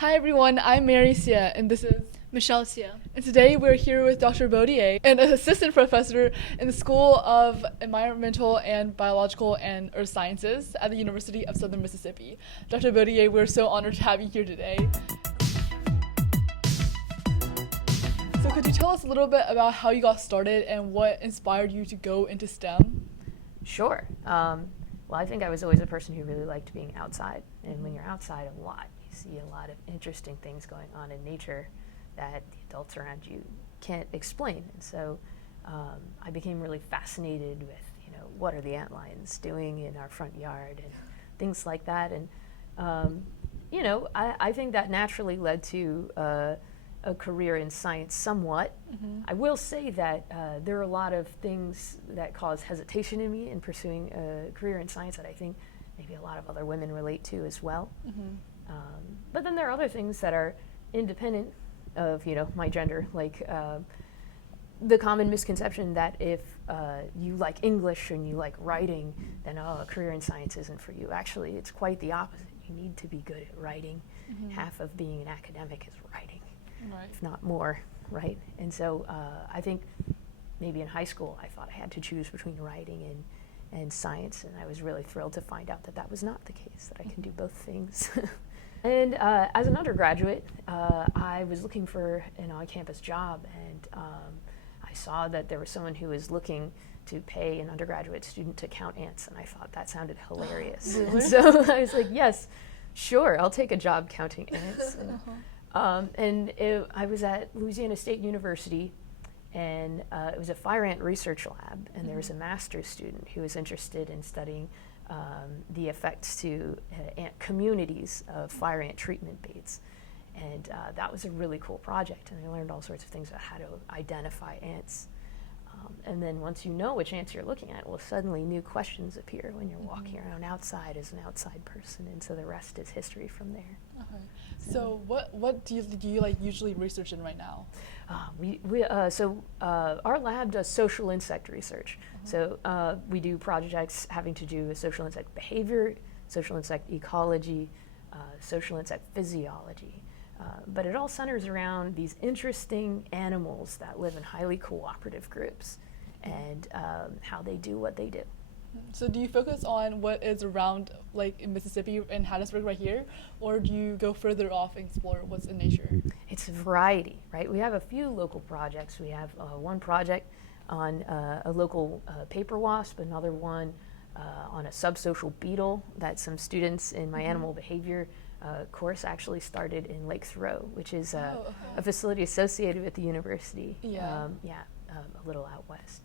Hi everyone, I'm Mary Sia, and this is Michelle Sia. and today we're here with Dr. Baudier, an assistant professor in the School of Environmental and Biological and Earth Sciences at the University of Southern Mississippi. Dr. Baudier, we're so honored to have you here today. So could you tell us a little bit about how you got started and what inspired you to go into STEM? Sure. Well, I think I was always a person who really liked being outside. And when you're outside a lot, you see a lot of interesting things going on in nature that the adults around you can't explain. And so I became really fascinated with, what are the antlions doing in our front yard and things like that. And, I think that naturally led to a career in science somewhat. Mm-hmm. I will say that there are a lot of things that cause hesitation in me in pursuing a career in science that I think maybe a lot of other women relate to as well. Mm-hmm. But then there are other things that are independent of my gender, like the common misconception that if you like English and you like writing, then a career in science isn't for you. Actually, it's quite the opposite. You need to be good at writing. Mm-hmm. Half of being an academic is writing. Right. If not more, right? And so I think maybe in high school I thought I had to choose between writing and science, and I was really thrilled to find out that that was not the case, that I can do both things. And as an undergraduate, I was looking for an on-campus job, and I saw that there was someone who was looking to pay an undergraduate student to count ants, and I thought that sounded hilarious. Really? And so I was like, yes, sure, I'll take a job counting ants. And I was at Louisiana State University, and it was a fire ant research lab, and there was a master's student who was interested in studying the effects to ant communities of fire ant treatment baits. And that was a really cool project, and I learned all sorts of things about how to identify ants. And then once you know which ants you're looking at, well, suddenly new questions appear when you're walking around outside as an outside person, and so the rest is history from there. Okay. So what do you like usually research in right now? Our lab does social insect research. So we do projects having to do with social insect behavior, social insect ecology, social insect physiology. But it all centers around these interesting animals that live in highly cooperative groups and how they do what they do. So do you focus on what is around, like in Mississippi and Hattiesburg right here, or do you go further off and explore what's in nature? It's a variety, right? We have a few local projects. We have one project on a local paper wasp, another one on a subsocial beetle that some students in my animal behavior course actually started in Lake Thoreau, which is a facility associated with the university. Yeah. A little out west.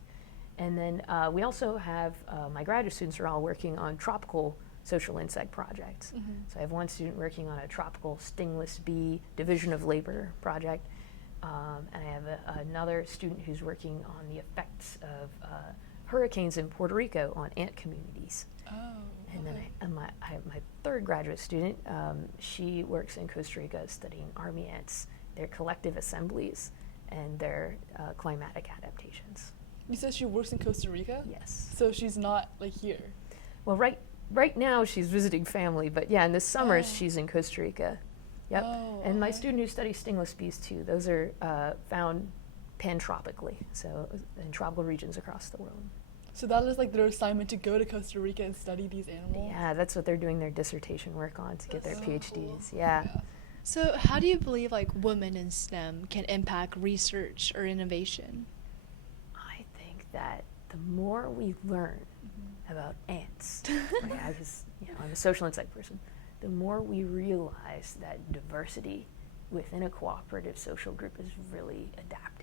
And then we also have my graduate students are all working on tropical social insect projects. Mm-hmm. So I have one student working on a tropical stingless bee division of labor project, and I have another student who's working on the effects of hurricanes in Puerto Rico on ant communities. Oh. And then I have my third graduate student. She works in Costa Rica studying army ants, their collective assemblies, and their climatic adaptations. You said she works in Costa Rica? Yes. So she's not like here. Well, right now she's visiting family, but yeah, in the summers she's in Costa Rica. Yep. Oh, And my okay. student who studies stingless bees too, those are found pantropically, so in tropical regions across the world. So that is like their assignment to go to Costa Rica and study these animals? Yeah, that's what they're doing their dissertation work on to get their So PhDs. cool. Yeah. So, how do you believe women in STEM can impact research or innovation? I think that the more we learn about ants, right, I'm a social insect person, the more we realize that diversity within a cooperative social group is really adaptive.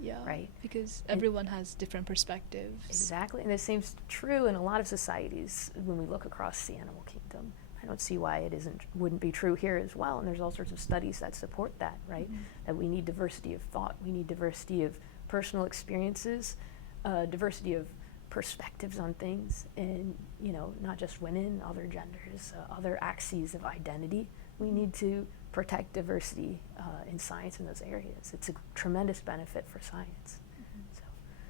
Yeah. Right. Because everyone has different perspectives. Exactly, and the same's true in a lot of societies when we look across the animal kingdom. I don't see why it wouldn't be true here as well, and there's all sorts of studies that support that, right? That we need diversity of thought, we need diversity of personal experiences, diversity of perspectives on things, and not just women, other genders, other axes of identity. We need to protect diversity in science in those areas. It's a tremendous benefit for science. So,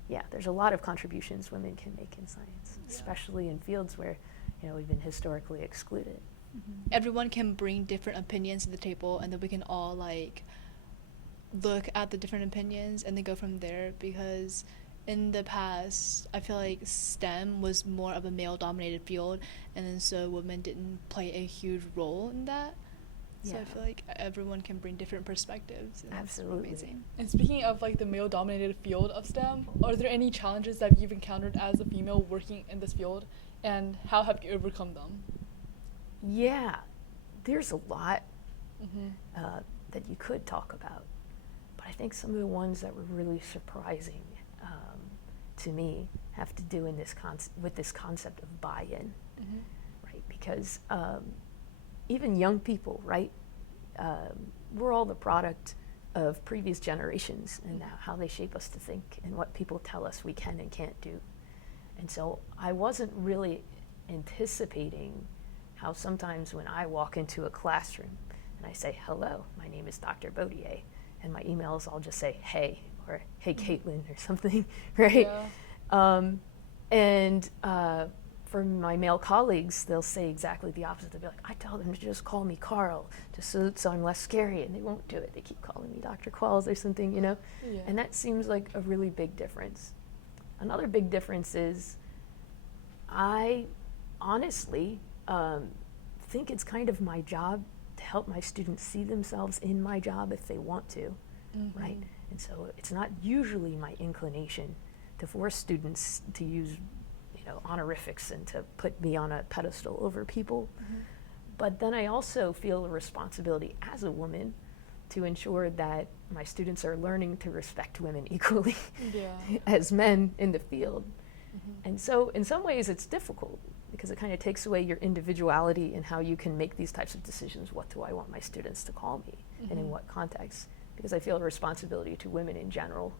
yeah, there's a lot of contributions women can make in science, especially in fields where we've been historically excluded. everyone can bring different opinions to the table, and then we can all like look at the different opinions and then go from there. Because in the past, I feel like STEM was more of a male-dominated field, and then so women didn't play a huge role in that. So I feel like everyone can bring different perspectives, and Absolutely. that's amazing. And speaking of like the male-dominated field of STEM, are there any challenges that you've encountered as a female working in this field, and how have you overcome them? Yeah, there's a lot Mm-hmm. that you could talk about, but I think some of the ones that were really surprising to me have to do with this concept of buy-in, Mm-hmm. right? Because even young people, right? We're all the product of previous generations and how they shape us to think and what people tell us we can and can't do. And so I wasn't really anticipating how sometimes when I walk into a classroom and I say, hello, my name is Dr. Baudier, and my emails, I'll just say, hey, or hey, Kaitlin, or something, right? Yeah. And for my male colleagues, they'll say exactly the opposite. They'll be like, I tell them to just call me Carl, just so I'm less scary, and they won't do it. They keep calling me Dr. Qualls or something, you know? Yeah. And that seems like a really big difference. Another big difference is I honestly think it's kind of my job to help my students see themselves in my job if they want to, Mm-hmm. right? And so it's not usually my inclination to force students to use, honorifics and to put me on a pedestal over people. Mm-hmm. But then I also feel a responsibility as a woman to ensure that my students are learning to respect women equally Yeah. as men in the field. Mm-hmm. And so in some ways it's difficult because it kind of takes away your individuality and how you can make these types of decisions. What do I want my students to call me and in Mhm. what context? Because I feel a responsibility to women in general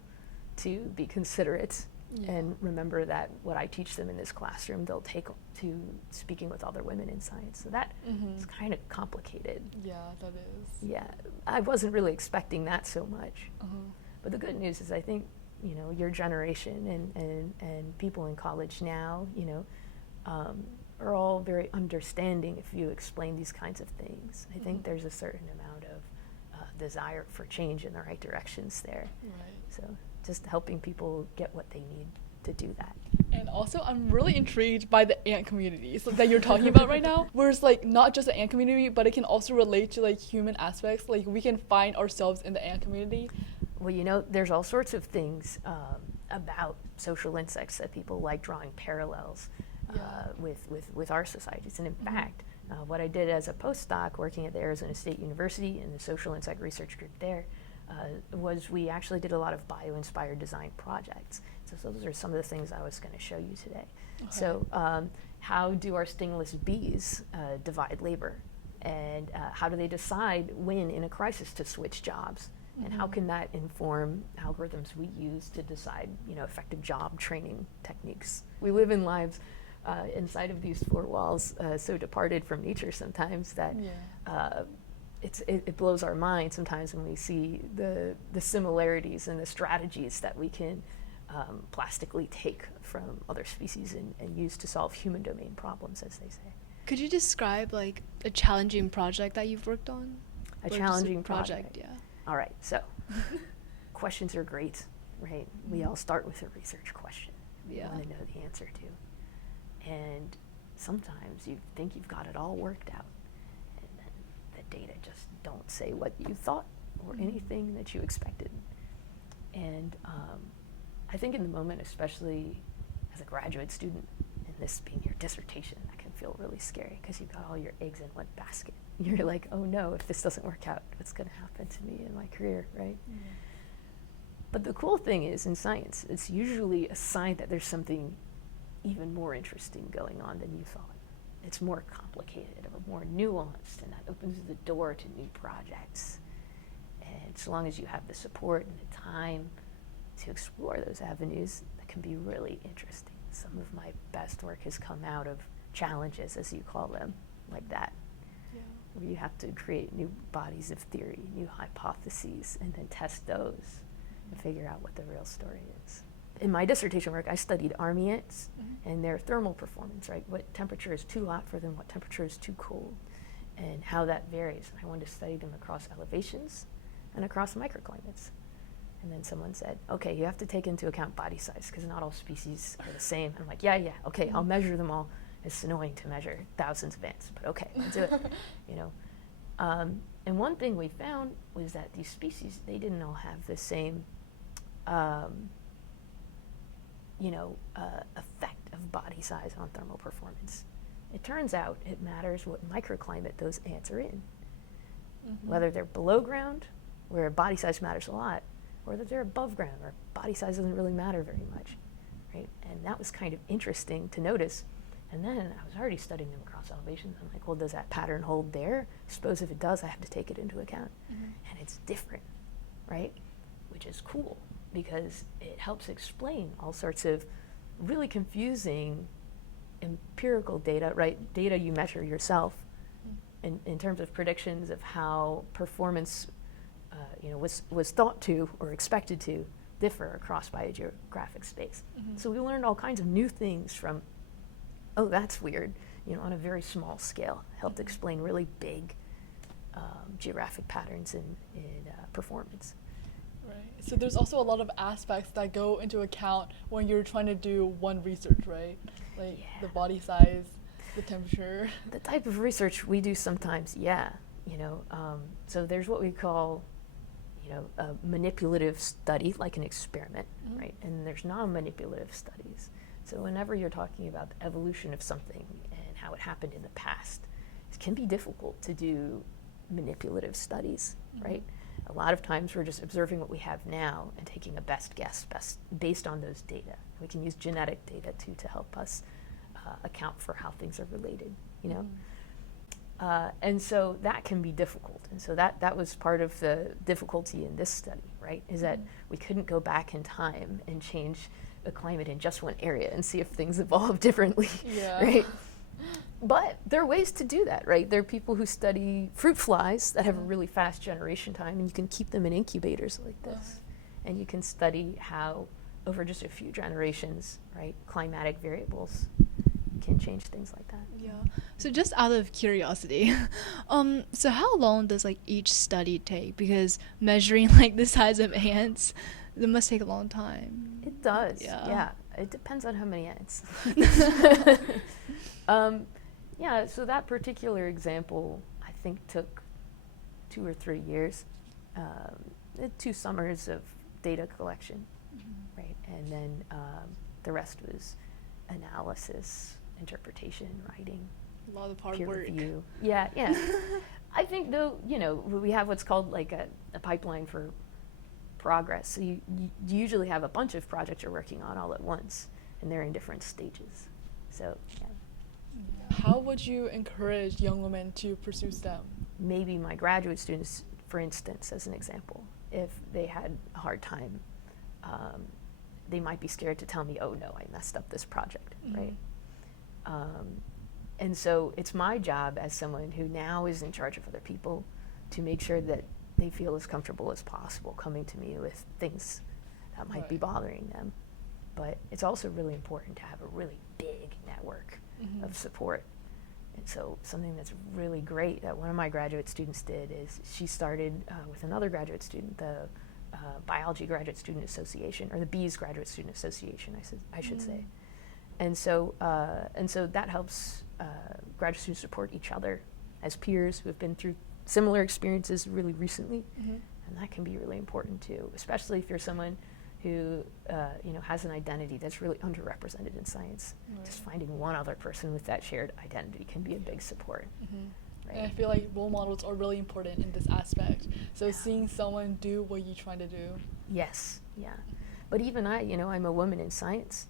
to be considerate Yeah. and remember that what I teach them in this classroom, they'll take to speaking with other women in science. So that Mhm. is kind of complicated. Yeah, that is. Yeah, I wasn't really expecting that so much. Uh-huh. But the good news is I think, your generation and people in college now, are all very understanding if you explain these kinds of things. I think Mhm. there's a certain amount of desire for change in the right directions there. Right. So just helping people get what they need to do that. And also, I'm really intrigued by the ant communities that you're talking about right now. Where it's like not just the ant community, but it can also relate to like human aspects. Like we can find ourselves in the ant community. Well, there's all sorts of things about social insects that people like drawing parallels Yeah. with our societies. And in Mhm. fact, what I did as a postdoc working at the Arizona State University in the social insect research group there was we actually did a lot of bio-inspired design projects. So those are some of the things I was going to show you today. Okay. So how do our stingless bees divide labor? And how do they decide when in a crisis to switch jobs? And how Mhm. can that inform algorithms we use to decide, effective job training techniques? We live in lives inside of these four walls, so departed from nature sometimes that Yeah. it blows our mind sometimes when we see the similarities and the strategies that we can plastically take from other species and use to solve human domain problems, as they say. Could you describe like a challenging project that you've worked on? A Or just challenging project. yeah. All right, so questions are great, right? We all start with a research question we Yeah. want to know the answer to. And sometimes you think you've got it all worked out, and then the data just don't say what you thought or Mhm. anything that you expected. And I think in the moment, especially as a graduate student, and this being your dissertation, that can feel really scary because you've got all your eggs in one basket. You're like, oh no, if this doesn't work out, what's going to happen to me in my career, right? Yeah. But the cool thing is, in science, it's usually a sign that there's something even more interesting going on than you thought. It's more complicated or more nuanced, and that opens the door to new projects. And so long as you have the support and the time to explore those avenues, that can be really interesting. Some of my best work has come out of challenges, as you call them, like that, Yeah. where you have to create new bodies of theory, new hypotheses, and then test those and figure out what the real story is. In my dissertation work, I studied army ants Mhm. and their thermal performance, right? What temperature is too hot for them, what temperature is too cold. and how that varies. I wanted to study them across elevations and across microclimates. And then someone said, okay, you have to take into account body size because not all species are the same. I'm like, yeah, okay, I'll measure them all. It's annoying to measure thousands of ants, but okay, I'll do it. You know, and one thing we found was that these species, they didn't all have the same, effect of body size on thermal performance. It turns out it matters what microclimate those ants are in. Whether they're below ground, where body size matters a lot, or that they're above ground, where body size doesn't really matter very much, right? And that was kind of interesting to notice. And then I was already studying them across elevations. I'm like, well, does that pattern hold there? Suppose if it does, I have to take it into account. And it's different, right? Which is cool because it helps explain all sorts of really confusing empirical data, right? Data you measure yourself in terms of predictions of how performance was thought to or expected to differ across biogeographic space. So we learned all kinds of new things from, oh, that's weird, on a very small scale. Helped explain really big geographic patterns in performance. Right. So there's also a lot of aspects that go into account when you're trying to do one research, right? Like the body size, the temperature. The type of research we do sometimes, so there's what we call a manipulative study, like an experiment, right? And there's non-manipulative studies. So whenever you're talking about the evolution of something and how it happened in the past, it can be difficult to do manipulative studies, right? A lot of times we're just observing what we have now and taking a best guess based on those data. We can use genetic data too to help us account for how things are related, and so that can be difficult. And so that was part of the difficulty in this study, right? Is that we couldn't go back in time and change the climate in just one area and see if things evolve differently, right? But there are ways to do that, right? There are people who study fruit flies that have a really fast generation time, and you can keep them in incubators like this. And you can study how, over just a few generations, right, climatic variables can change things like that. Yeah. So just out of curiosity, so how long does each study take? Because measuring the size of ants, it must take a long time. It does. Yeah. It depends on how many ants. So that particular example, I think, took 2 or 3 years, 2 summers of data collection, right? And then the rest was analysis, interpretation, writing, A lot of hard peer work. review. Yeah. I think, though, we have what's called a pipeline for progress. So you usually have a bunch of projects you're working on all at once, and they're in different stages. So, yeah. How would you encourage young women to pursue STEM? Maybe my graduate students, for instance, as an example, if they had a hard time, they might be scared to tell me, oh no, I messed up this project, right? And so it's my job as someone who now is in charge of other people to make sure that they feel as comfortable as possible coming to me with things that might be bothering them. But it's also really important to have a really big network of support. And so something that's really great that one of my graduate students did is she started with another graduate student, the Biology Graduate Student Association, or the Bees Graduate Student Association, I should say. And so that helps graduate students support each other as peers who have been through similar experiences really recently. And that can be really important too, especially if you're someone who has an identity that's really underrepresented in science. Just finding one other person with that shared identity can be a big support. Right? And I feel like role models are really important in this aspect. So seeing someone do what you're trying to do. Yes, yeah. But even I'm a woman in science,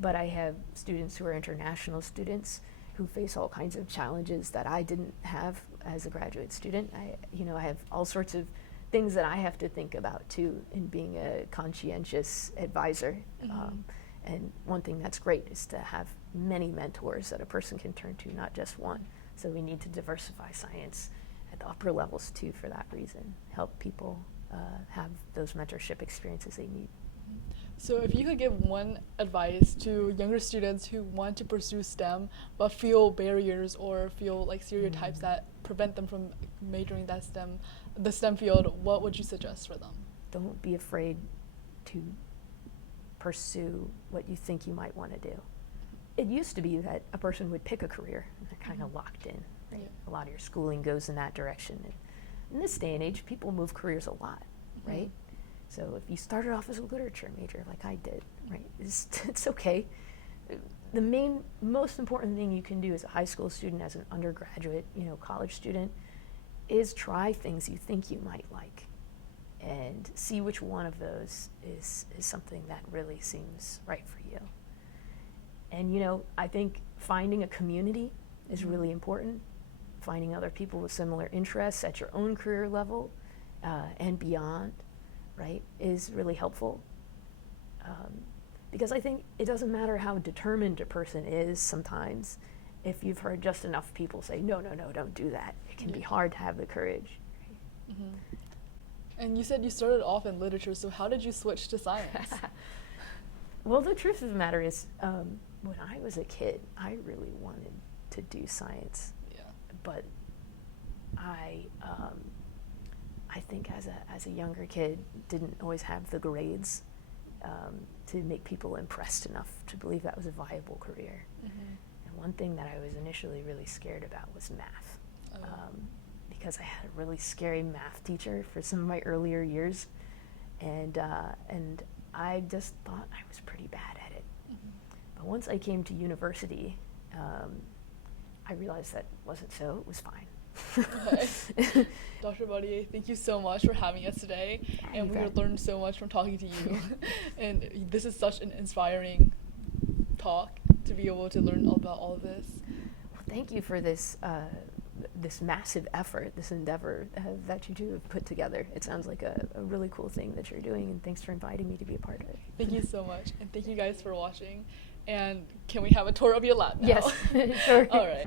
but I have students who are international students who face all kinds of challenges that I didn't have as a graduate student. I have all sorts of things that I have to think about too in being a conscientious advisor. And one thing that's great is to have many mentors that a person can turn to, not just one. So we need to diversify science at the upper levels too for that reason. Help people have those mentorship experiences they need. So if you could give one advice to younger students who want to pursue STEM but feel barriers or feel like stereotypes that prevent them from majoring the STEM field, what would you suggest for them? Don't be afraid to pursue what you think you might want to do. It used to be that a person would pick a career and they're kind of locked in. Right? Yeah. A lot of your schooling goes in that direction. And in this day and age, people move careers a lot, right? So if you started off as a literature major like I did, right, it's okay. The most important thing you can do as a high school student, as an undergraduate, college student, is try things you think you might like and see which one of those is something that really seems right for you. And I think finding a community is really important. Finding other people with similar interests at your own career level and beyond, right, is really helpful. Because I think it doesn't matter how determined a person is sometimes. If you've heard just enough people say, no, don't do that, it can be hard to have the courage. Right? And you said you started off in literature, so how did you switch to science? Well, the truth of the matter is, when I was a kid, I really wanted to do science. Yeah. But I think as a younger kid, didn't always have the grades to make people impressed enough to believe that was a viable career. And one thing that I was initially really scared about was math. Because I had a really scary math teacher for some of my earlier years, and I just thought I was pretty bad at it. But once I came to university, I realized that wasn't so. It was fine. Okay. Dr. Baudier, thank you so much for having us today, and we learned so much from talking to you. And this is such an inspiring talk to be able to learn all about all of this. Well, thank you for this massive effort, this endeavor that you two have put together. It sounds like a really cool thing that you're doing, and thanks for inviting me to be a part of it. Thank you so much, and thank you guys for watching. And can we have a tour of your lab now? Yes, sure. All right.